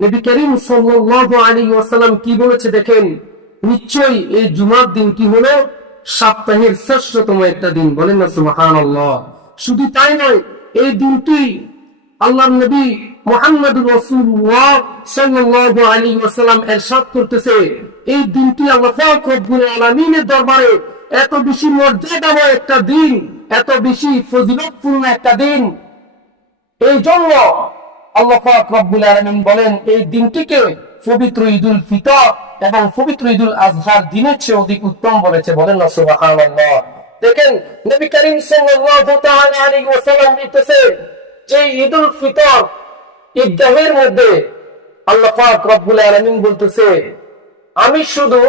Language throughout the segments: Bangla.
নবী করিম সাল্লাল্লাহু আলাইহি ওয়াসাল্লাম কি বলেছে দেখেন, নিশ্চয়ই এই জুমার দিনটি হলো সপ্তাহের শ্রেষ্ঠতম একটা দিন। বলেন না সুবহানাল্লাহ। শুধু তাই নয়, এই দিনটি আল্লাহর নবী মুহাম্মদুর রাসূলুল্লাহ সাল্লাল্লাহু আলাইহি ওয়াসাল্লাম ইরশাদ করতেছে, এই দিনটি আল্লাহ পাক রব্বুল আলামিনের দরবারে এত বেশি মর্যাদাময় একটা দিন, এত বেশি ফজিলতপূর্ণ একটা দিন। এই জন্য আল্লাহ পাক রব্বুল আলামিন বলেন, এই দিনটিকে পবিত্র ঈদুল ফিতর এবং পবিত্র ঈদুল আজহার দিনের চেয়ে অধিক উত্তম বলেছে। বলেন না সুবহানাল্লাহ। দেখেন নবী করিম সাল্লাল্লাহু তাআলা আলাইহি ওয়াসাল্লাম বলতেছে যে ঈদুল ফিতর ঈদগাহের মধ্যে আল্লাহ পাক রব্বুল আলামিন বলতেছে, আমি শুধু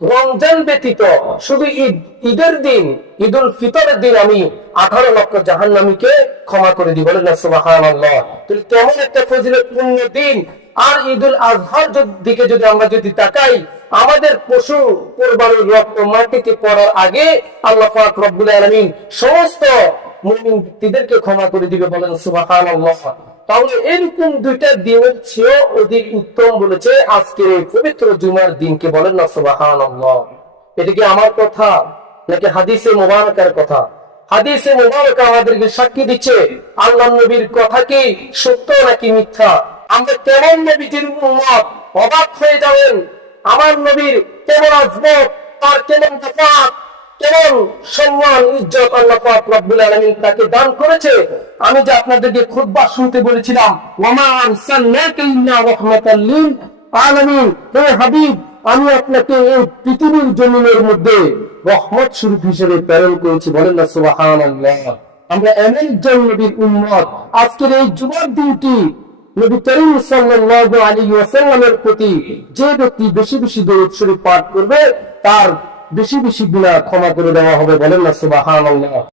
রমজান ব্যতীত শুধু ঈদের দিন ঈদুল ফিতরের দিন আমি 18 লক্ষ জাহান্নামীকে ক্ষমা করে দিই। বলেন না সুবহানাল্লাহ। তাহলে কেমন একটা ফজিলতপূর্ণ দিন। আর ঈদুল আজহার দিকে যদি আমরা তাকাই, আমাদের পশু কুরবানির রক্ত মাটিতে পড়ার আগে আল্লাহ পাক রব্বুল আলামিন সমস্ত মুমিন ব্যক্তিদেরকে ক্ষমা করে দিবে। বলেন সুবহানাল্লাহ। তাহলে এরকম দুইটা দিনের চেয়েও অধিক উত্তম বলেছে আজকের এই পবিত্র জুমার দিনকে। বলেন না সুবহানাল্লাহ। এটা কি আমার কথা নাকি হাদিসে মুবারাকার কথা? হাদিসে মুবারাকা আমাদেরকে সাক্ষী দিচ্ছে আল্লাহর নবীর কথা কি সত্য নাকি মিথ্যা। আমরা কেমন নবীজির উম্মত, অবাক হয়ে যাবেন। আমার নবীর কেমন আজমত, তার কেমন শাফাত, কেমন সম্মান ইজ্জত আল্লাহ পাক রব্বুল আলামিন তাকে দান করেছে। আমি যে আপনাদেরকে খুতবা শুনতে বলেছিলাম, ওয়ামা আরসালনাকা ইল্লা রাহমাতাল লিল আলামিন, হে হাবিব আমি আপনাকে এই পৃথিবীর জমিনের মধ্যে রহমত স্বরূপ হিসেবে প্রেরণ করেছি। বলেন না সুবহানাল্লাহ। আমরা এমন একজন নবীর উম্মত, আজকের এই জুমার দিনটি নবী করিম সাল্লাল্লাহু আলাইহি ওয়াসাল্লামের প্রতি যে ব্যক্তি বেশি বেশি দরুদ শরীফ পাঠ করবে তার বেশি বেশি গুনাহ ক্ষমা করে দেওয়া হবে। বলেন না সুবহানাল্লাহ।